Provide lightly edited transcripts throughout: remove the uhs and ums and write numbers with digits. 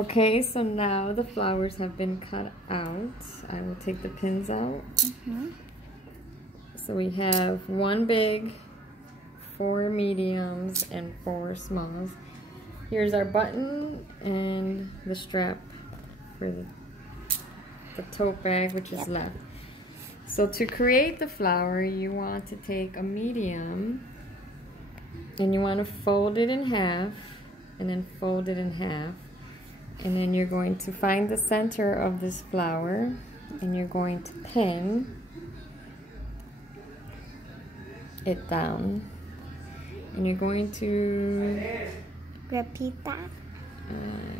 Okay, so now the flowers have been cut out. I will take the pins out. So we have 1 big, 4 mediums, and 4 smalls. Here's our button and the strap for the tote bag, which is left. So to create the flower, you want to take a medium and you want to fold it in half and then fold it in half. And then you're going to find the center of this flower and you're going to pin it down. And you're going to repeat that?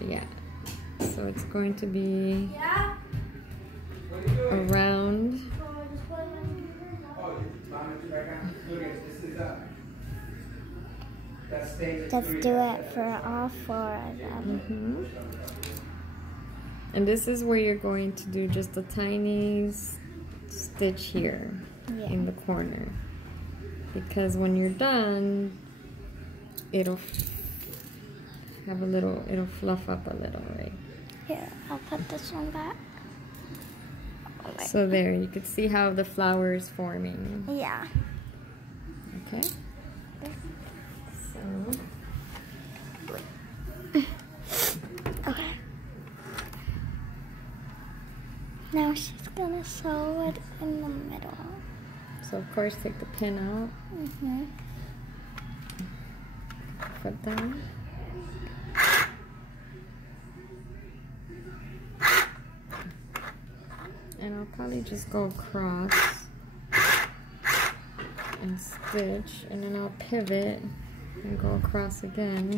Yeah. So it's going to be around. Let's do it for all 4 of them. And this is where you're going to do just a tiny stitch here in the corner. Because when you're done, it'll have a little, it'll fluff up a little, right? Here, I'll put this one back. Oh, so there, you can see how the flower is forming. Yeah. Okay. So. Okay. Now she's gonna sew it in the middle. So of course take the pin out. Put down. And I'll probably just go across and stitch, and then I'll pivot and go across again.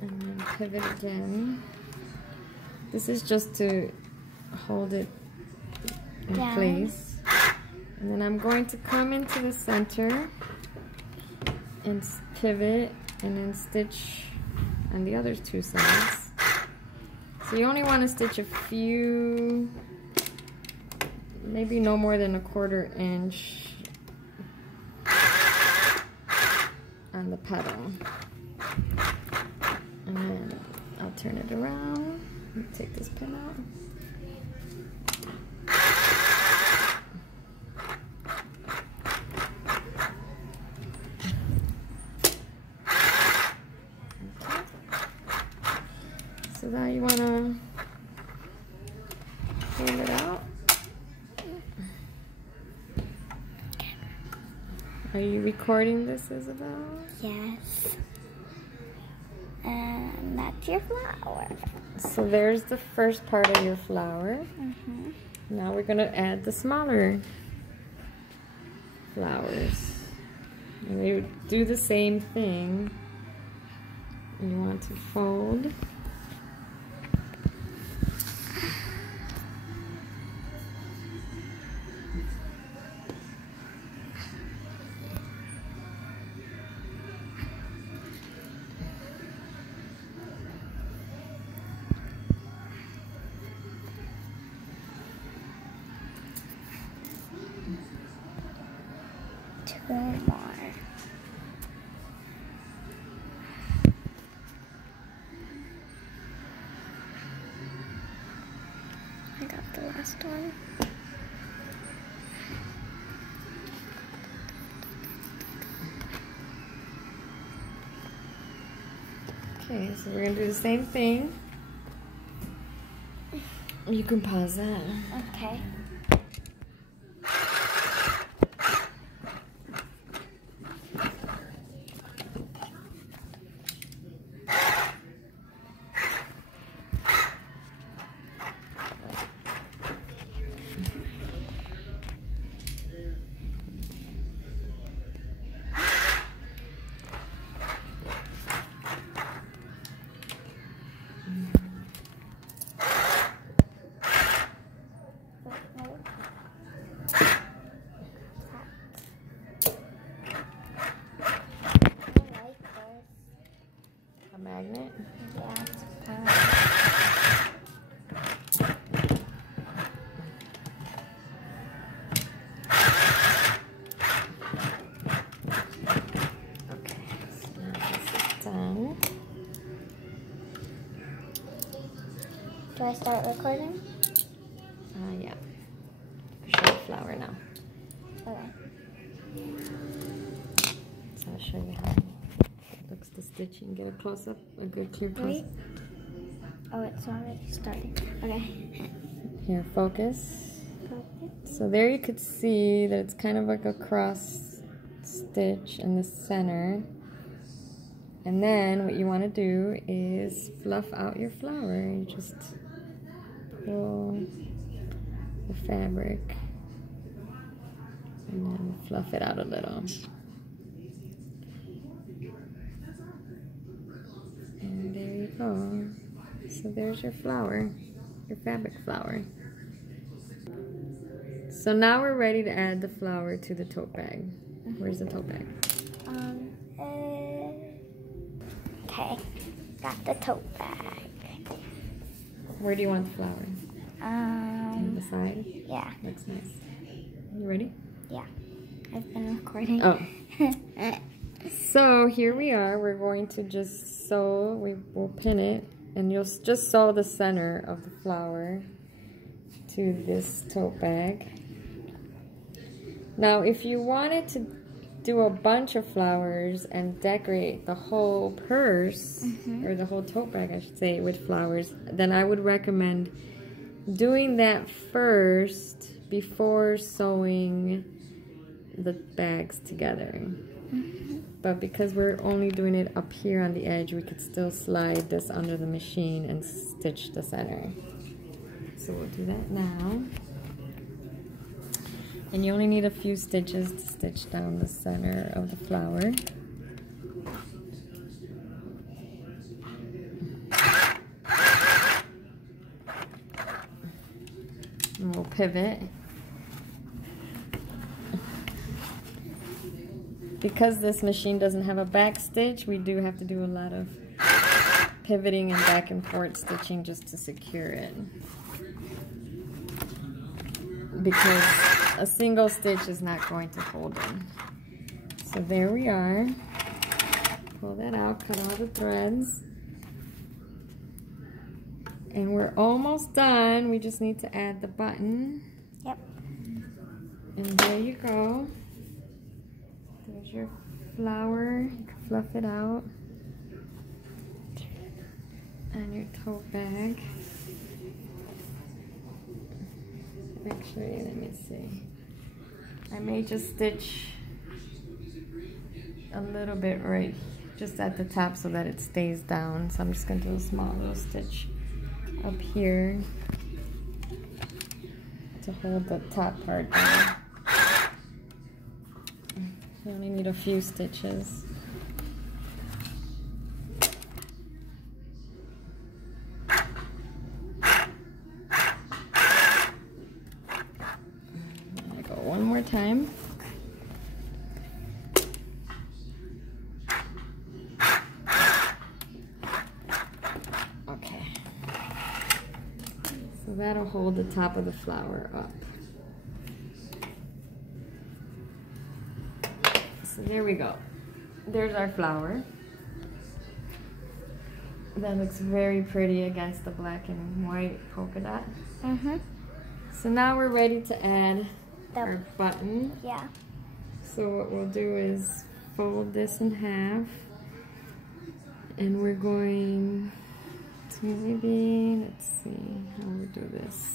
And then pivot again. This is just to hold it in place. And then I'm going to come into the center and pivot and then stitch on the other 2 sides. So you only want to stitch a few, maybe no more than 1/4 inch on the petal. And then I'll turn it around and take this pin out. So now you want to pull it out. Are you recording this, Isabel? Yes. And that's your flower. So there's the first part of your flower. Now we're going to add the smaller flowers. And you do the same thing. You want to fold. More. I got the last one. Okay, so we're going to do the same thing. You can pause that. Okay. Magnet? Okay. done. Do I start recording? Yeah. Show the flower now. Okay. So I'll show you how it looks the stitching. Get a close up, a good clear close Wait. Oh, it's already starting. Okay. Here, focus. So there you could see that it's kind of like a cross stitch in the center. And then what you want to do is fluff out your flower. You just pull the fabric and then fluff it out a little. And there you go. So there's your flower, your fabric flower. So now we're ready to add the flower to the tote bag. Where's the tote bag? Okay, got the tote bag. Where do you want the flower? On the side? Yeah. Looks nice. You ready? Yeah. I've been recording. Oh. So here we are. We're going to just sew. We'll pin it, and you'll just sew the center of the flower to this tote bag. Now, if you wanted to do a bunch of flowers and decorate the whole purse, or the whole tote bag, I should say, with flowers, then I would recommend doing that first before sewing the bags together. But because we're only doing it up here on the edge, we could still slide this under the machine and stitch the center. So we'll do that now. And you only need a few stitches to stitch down the center of the flower. And we'll pivot. Because this machine doesn't have a back stitch, we do have to do a lot of pivoting and back and forth stitching just to secure it. Because a single stitch is not going to hold it. So there we are. Pull that out, cut all the threads. And we're almost done. We just need to add the button. Yep. And there you go. There's your flower. You can fluff it out. And your tote bag. Actually, let me see. I may just stitch a little bit right just at the top so that it stays down. So I'm just going to do a small little stitch up here to hold the top part down. You only need a few stitches. I go one more time. Okay. So that'll hold the top of the flower up. So there we go. There's our flower. That looks very pretty against the black and white polka dot. So now we're ready to add our button. Yeah. So what we'll do is fold this in half. And we're going to maybe, let's see how we do this.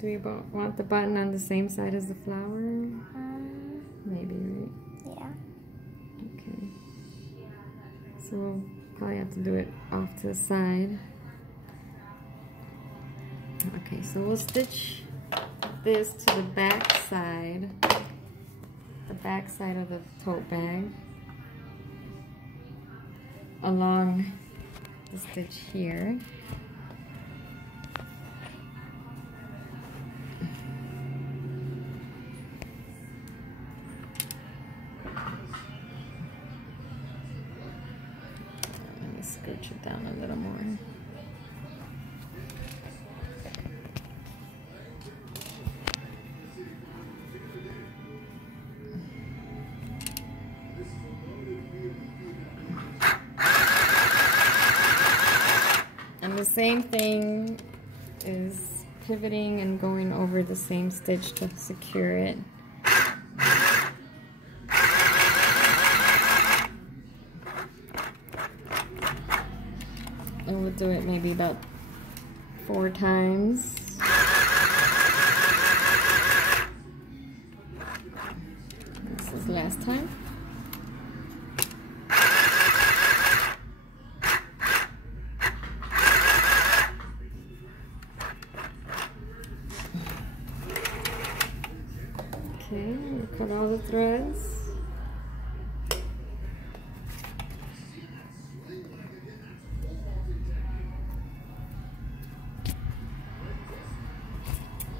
Do we want the button on the same side as the flower? Maybe, right? Yeah. Okay. So we'll probably have to do it off to the side. Okay, so we'll stitch this to the back side of the tote bag along the stitch here. Scooch it down a little more. the same thing is pivoting and going over the same stitch to secure it. And we'll do it maybe about 4 times. This is last time. Okay, we'll cut all the threads.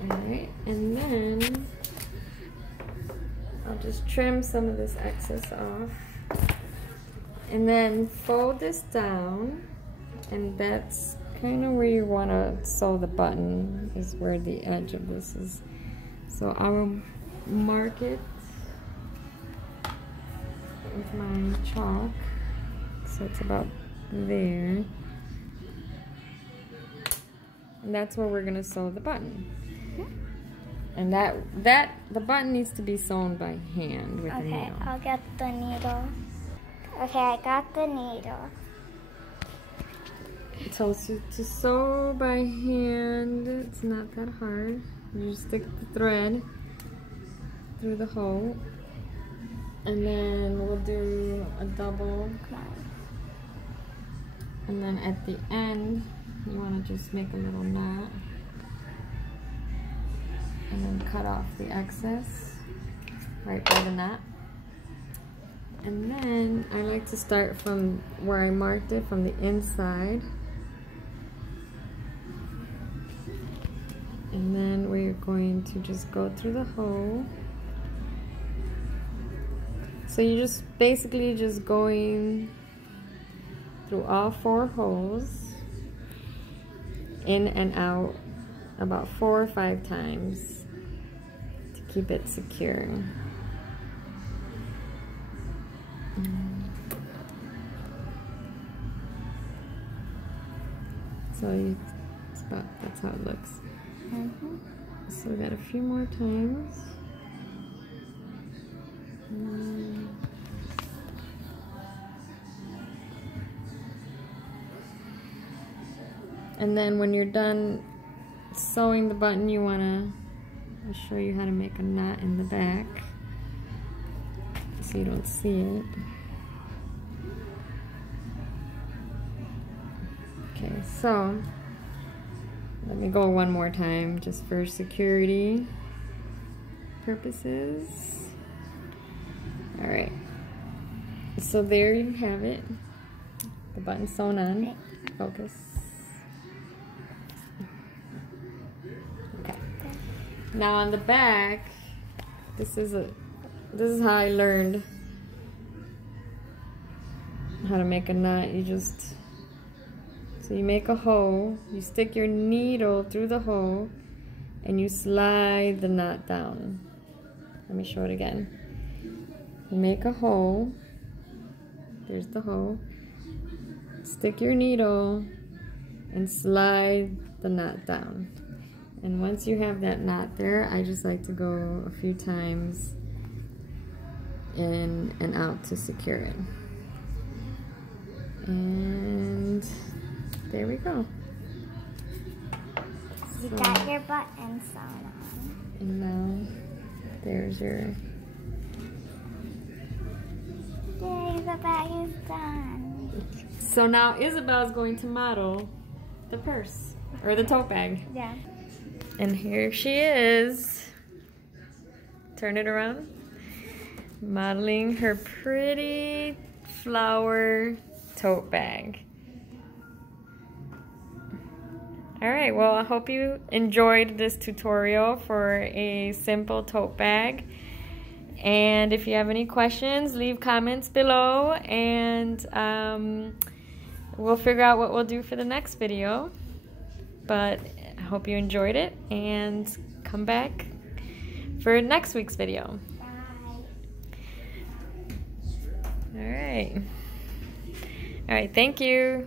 Alright, and then I'll just trim some of this excess off. And then fold this down, and that's kind of where you want to sew the button, is where the edge of this is. So I will mark it with my chalk, so it's about there. And that's where we're going to sew the button. And the button needs to be sewn by hand with a needle. Okay, I'll get the needle. Okay, I got the needle. So to sew by hand, it's not that hard. You just stick the thread through the hole, and then we'll do a double. And then at the end, you want to just make a little knot. And then cut off the excess right by the knot. And then I like to start from where I marked it, from the inside. And then we're going to just go through the hole. So you're just basically just going through all 4 holes, in and out, about 4 or 5 times. Keep it secure. So that's how it looks. So we got a few more times. And then when you're done sewing the button, you want to, I'll show you how to make a knot in the back so you don't see it. Okay, so let me go one more time just for security purposes. Alright, so there you have it. The button sewn on. Focus. Now on the back, this is how I learned how to make a knot. So you make a hole, you stick your needle through the hole, and you slide the knot down. Let me show it again. You make a hole, there's the hole, stick your needle, and slide the knot down. And once you have that knot there, I just like to go a few times in and out to secure it. And there we go. You got your button sewn on. And now there's your... Yay, the bag is done. So now Isabel's going to model the purse, or the tote bag. Yeah. And here she is. Turn it around. Modeling her pretty flower tote bag. Alright, well, I hope you enjoyed this tutorial for a simple tote bag. And if you have any questions, leave comments below, and we'll figure out what we'll do for the next video. But I hope you enjoyed it, and come back for next week's video. Bye. All right, thank you.